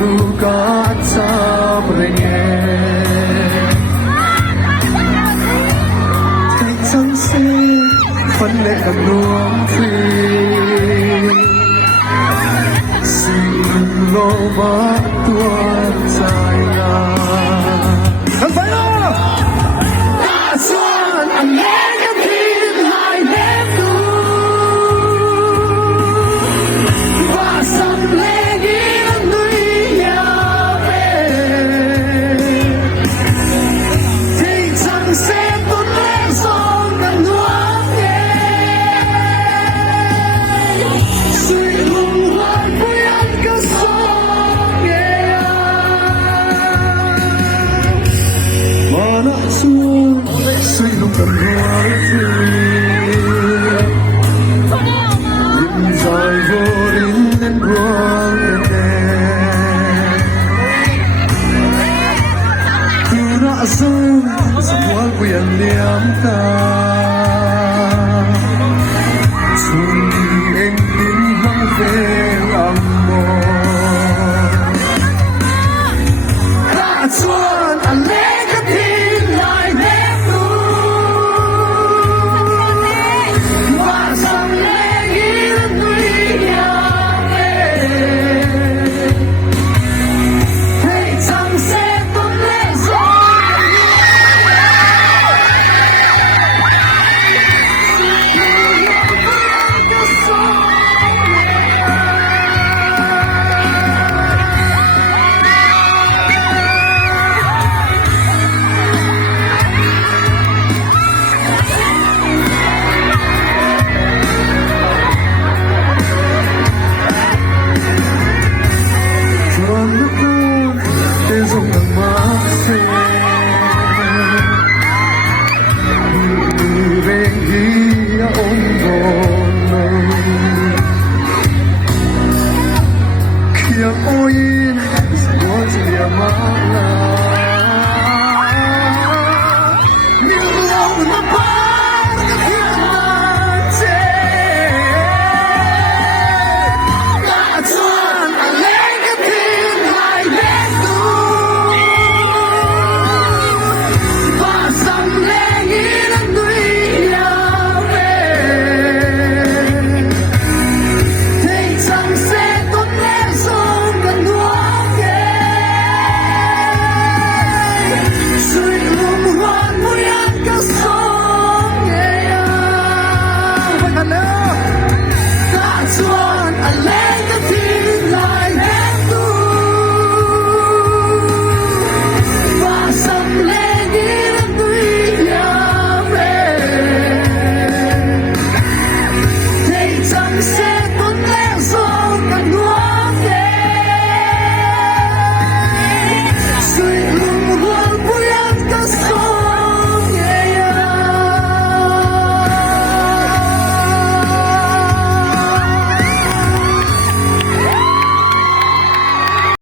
rugat sa brengen Tay chẳng xe phân lệ cầm nuông phi Xin lô bát tuan dài ngà Thằng phải đó Đã xuân anh nghe cái phim lại nếp tu Và sầm lê ghi lần núi nhà về Thì chẳng sẽ tốt lên son gần nuông nghe Suy lùng hoàn vui ăn cơ son nghe Mà nó xuống suy lùng gần nuông dài vô đến lên buông từ đã sớm semua quyền liam ta chung anh tin mang về amor đã chuan anh lấy cái tin lại nếp tu và rằng lệ ghi núi nhà về thấy chẳng sẽ tốt lên rồi Ôi, semua dia malam. Như lâu năm